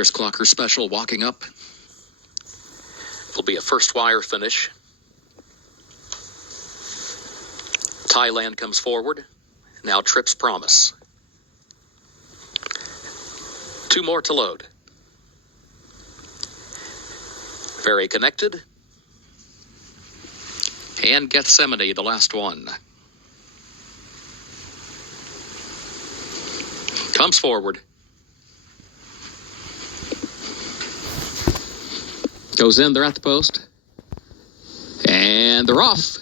Here's Clocker Special walking up. It'll be a first wire finish. Thailand comes forward. Now Trips Promise. 2 more to load. Very Connected. And Gethsemane, the last one. Comes forward. Goes in, they're at the post. And they're off.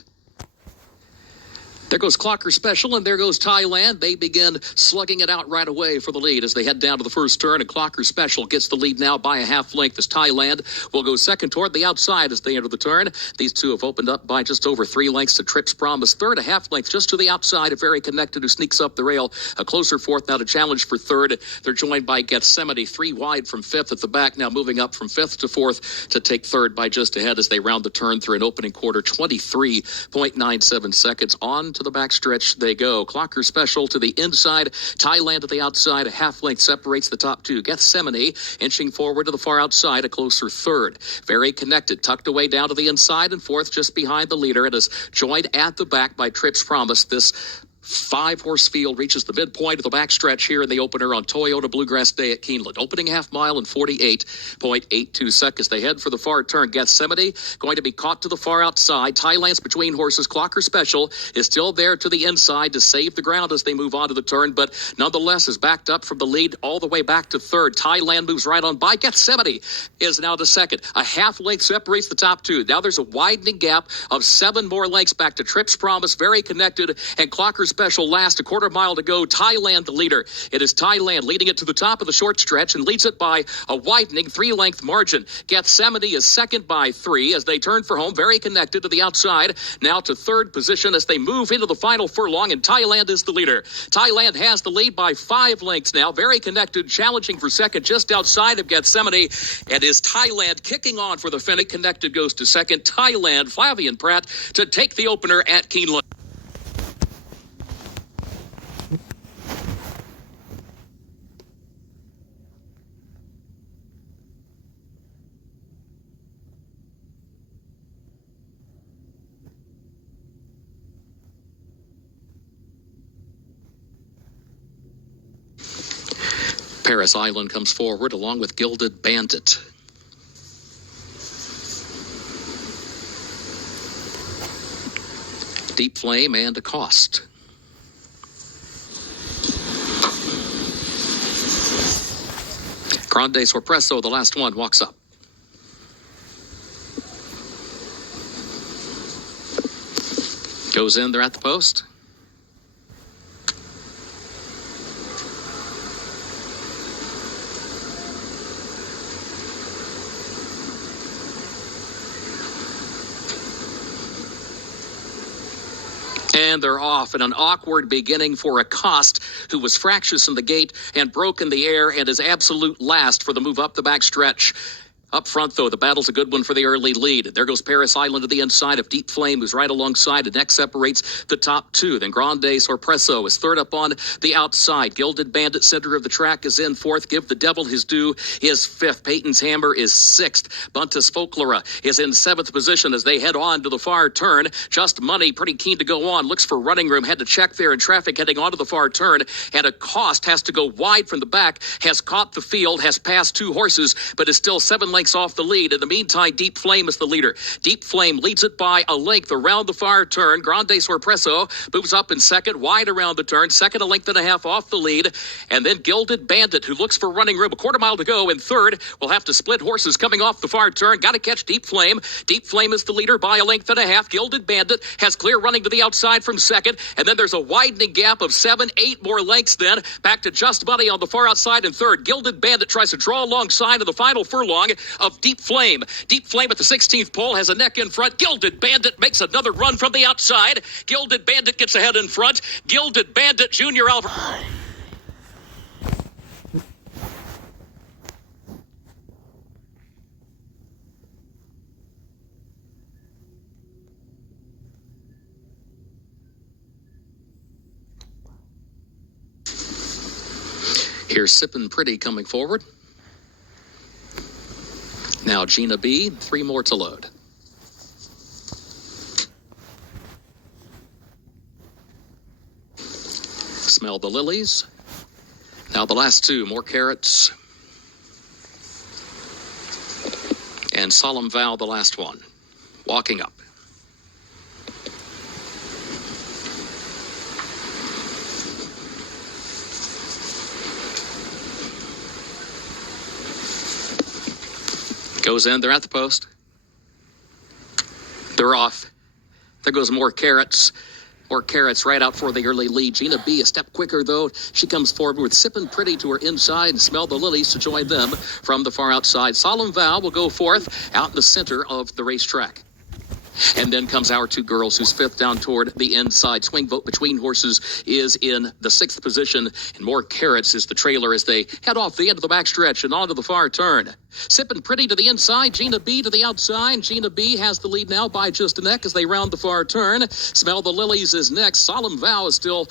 There goes Clocker Special, and there goes Thailand. They begin slugging it out right away for the lead as they head down to the first turn, and Clocker Special gets the lead now by a half length as Thailand will go second toward the outside as they enter the turn. These two have opened up by just over 3 lengths to Trips Promise. Third, a half length just to the outside, a Very Connected who sneaks up the rail. A closer fourth now to challenge for third. They're joined by Gethsemane, 3 wide from fifth at the back, now moving up from fifth to fourth to take third by just ahead as they round the turn through an opening quarter, 23.97 seconds. On to the backstretch they go. Clocker Special to the inside, Thailand to the outside. A half length separates the top two. Gethsemane inching forward to the far outside, a closer third. Very Connected tucked away down to the inside and fourth just behind the leader. It is joined at the back by Trips Promise. This 5-horse field reaches the midpoint of the backstretch here in the opener on Toyota Bluegrass Day at Keenland. Opening half mile in 48.82 seconds. They head for the far turn. Gethsemane going to be caught to the far outside. Thailand's between horses. Clocker Special is still there to the inside to save the ground as they move on to the turn, but nonetheless is backed up from the lead all the way back to third. Thailand moves right on by. Gethsemane is now to second. A half length separates the top two. Now there's a widening gap of 7 more lengths back to Trips Promise, Very Connected, and Clocker Special last. A quarter mile to go. Thailand the leader. It is Thailand leading it to the top of the short stretch and leads it by a widening 3-length margin. Gethsemane is second by 3 as they turn for home. Very Connected to the outside. Now to third position as they move into the final furlong, and Thailand is the leader. Thailand has the lead by 5 lengths now. Very Connected challenging for second just outside of Gethsemane, and is Thailand kicking on for the finish. Connected goes to second. Thailand, Flavian Pratt to take the opener at Keenland. Paris Island comes forward along with Gilded Bandit. Deep Flame and a Cost. Grande Sorpreso, the last one, walks up. Goes in, they're at the post. And they're off in an awkward beginning for a Cost who was fractious in the gate and broke in the air and is absolute last for the move up the backstretch. Up front, though, the battle's a good one for the early lead. There goes Paris Island to the inside of Deep Flame, who's right alongside. The next separates the top two. Then Grande Sorpreso is third up on the outside. Gilded Bandit, center of the track, is in fourth. Give the Devil His Due is fifth. Peyton's Hammer is sixth. Buntus Folklore is in seventh position as they head on to the far turn. Just Money, pretty keen to go on. Looks for running room. Had to check there in traffic heading onto the far turn. And a Cost has to go wide from the back. Has caught the field. Has passed 2 horses, but is still 7 lengths off the lead. In the meantime, Deep Flame is the leader. Deep Flame leads it by a length around the far turn. Grande Sorpreso moves up in second, wide around the turn. Second, a length and a half off the lead. And then Gilded Bandit, who looks for running room. A quarter mile to go. In third, will have to split horses coming off the far turn. Got to catch Deep Flame. Deep Flame is the leader by a length and a half. Gilded Bandit has clear running to the outside from second. And then there's a widening gap of 7, 8 more lengths then. Back to Just Money on the far outside in third. Gilded Bandit tries to draw alongside of the final furlong of Deep Flame. Deep Flame at the 16th pole has a neck in front. Gilded Bandit makes another run from the outside. Gilded Bandit gets ahead in front. Gilded Bandit, Junior Alvarez. Here's Sippin' Pretty coming forward. Now Gina B, 3 more to load. Smell the lilies. Now the last 2, more carrots. And Solemn Vow, the last one. Walking up. Goes in, they're at the post. They're off. There goes more carrots. More carrots right out for the early lead. Gina B a step quicker, though. She comes forward with Sippin' Pretty to her inside and Smell the Lilies to join them from the far outside. Solemn Vow will go forth out in the center of the racetrack. And then comes Our Two Girls, who's 5th down toward the inside. Swing Vote Between Horses is in the 6th position. And more carrots is the trailer as they head off the end of the backstretch and onto the far turn. Sippin' Pretty to the inside, Gina B to the outside. Gina B has the lead now by just a neck as they round the far turn. Smell the Lilies is next. Solemn Vow is still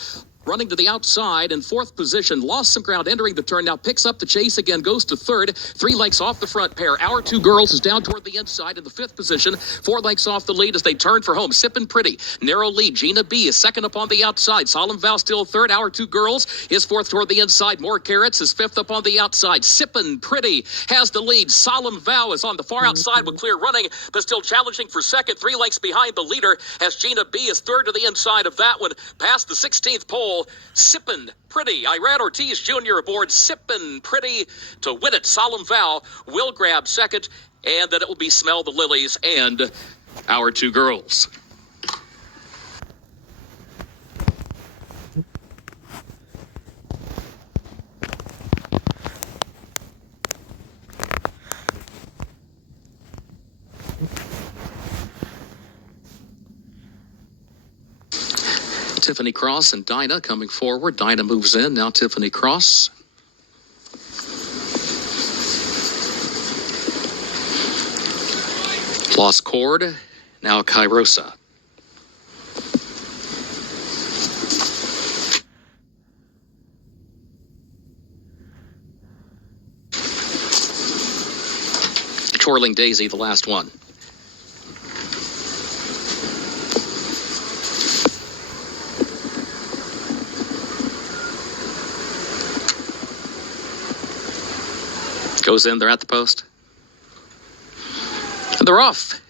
running to the outside in 4th position. Lost some ground entering the turn. Now picks up the chase again. Goes to 3rd. 3 lengths off the front pair. Our Two Girls is down toward the inside in the 5th position. 4 lengths off the lead as they turn for home. Sippin' Pretty. Narrow lead. Gina B is 2nd up on the outside. Solemn Vow still 3rd. Our Two Girls is 4th toward the inside. More Carrots is 5th up on the outside. Sippin' Pretty has the lead. Solemn Vow is on the far outside with clear running, but still challenging for 2nd. 3 lengths behind the leader as Gina B is 3rd to the inside of that one. Past the 16th pole. Sippin' Pretty. Irad Ortiz Jr. aboard Sippin' Pretty to win it. Solemn Vow will grab 2nd, and then it will be Smell the Lilies and Our Two Girls. Tiffany Cross and Dinah coming forward. Dinah moves in. Now Tiffany Cross. Lost Cord. Now Kairosa. Twirling Daisy, the last one. Goes in, they're at the post. And they're off.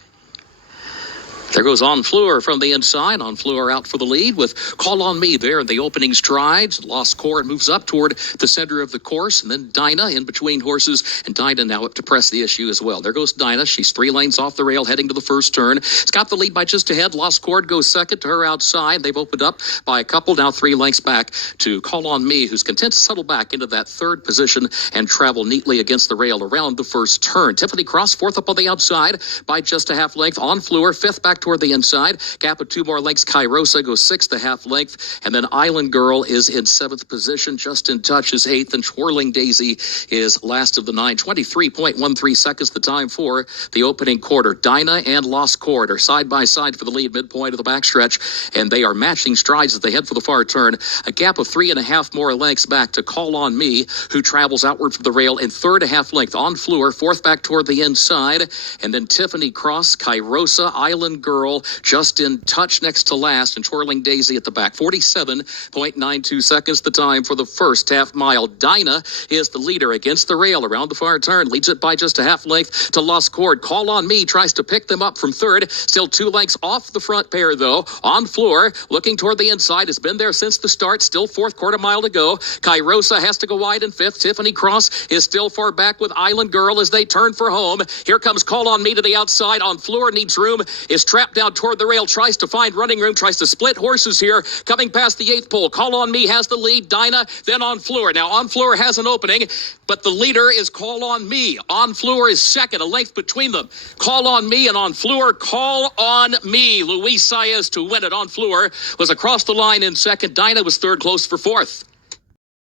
There goes On Fleur from the inside. On Fleur out for the lead with Call on Me there in the opening strides. Lost Core and moves up toward the center of the course. And then Dinah in between horses. And Dinah now up to press the issue as well. There goes Dinah. She's 3 lanes off the rail heading to the first turn. It's got the lead by just ahead. Lost Cord goes 2nd to her outside. They've opened up by a couple. Now 3 lengths back to Call on Me, who's content to settle back into that 3rd position and travel neatly against the rail around the first turn. Tiffany Cross 4th up on the outside by just a half length. On Fleur 5th back toward the inside. Gap of 2 more lengths. Kairosa goes 6th, a half length. And then Island Girl is in 7th position. Just in touch is 8th. And Twirling Daisy is last of the 9. 23.13 seconds the time for the opening quarter. Dinah and Lost Cord are side by side for the lead midpoint of the backstretch. And they are matching strides as they head for the far turn. A gap of 3.5 more lengths back to Call on Me, who travels outward from the rail in 3rd, a half length. On Fleur 4th back toward the inside. And then Tiffany Cross, Kairosa, Island Girl, just in touch next to last, and Twirling Daisy at the back. 47.92 seconds the time for the first half mile. Dinah is the leader against the rail around the far turn. Leads it by just a half length to Lost Cord. Call on Me tries to pick them up from 3rd. Still 2 lengths off the front pair, though. On Fleur, looking toward the inside, has been there since the start. Still 4th, quarter mile to go. Kairosa has to go wide in 5th. Tiffany Cross is still far back with Island Girl as they turn for home. Here comes Call on Me to the outside. On Fleur needs room, is trapped down toward the rail, tries to find running room, tries to split horses here, coming past the 8th pole. Call on Me has the lead. Dinah, then On Fleur. Now On Fleur has an opening, but the leader is Call on Me. On Fleur is 2nd, a length between them. Call on Me and On Fleur. Call on Me. Luis Saez to win it. On Fleur was across the line in 2nd. Dinah was 3rd, close for 4th.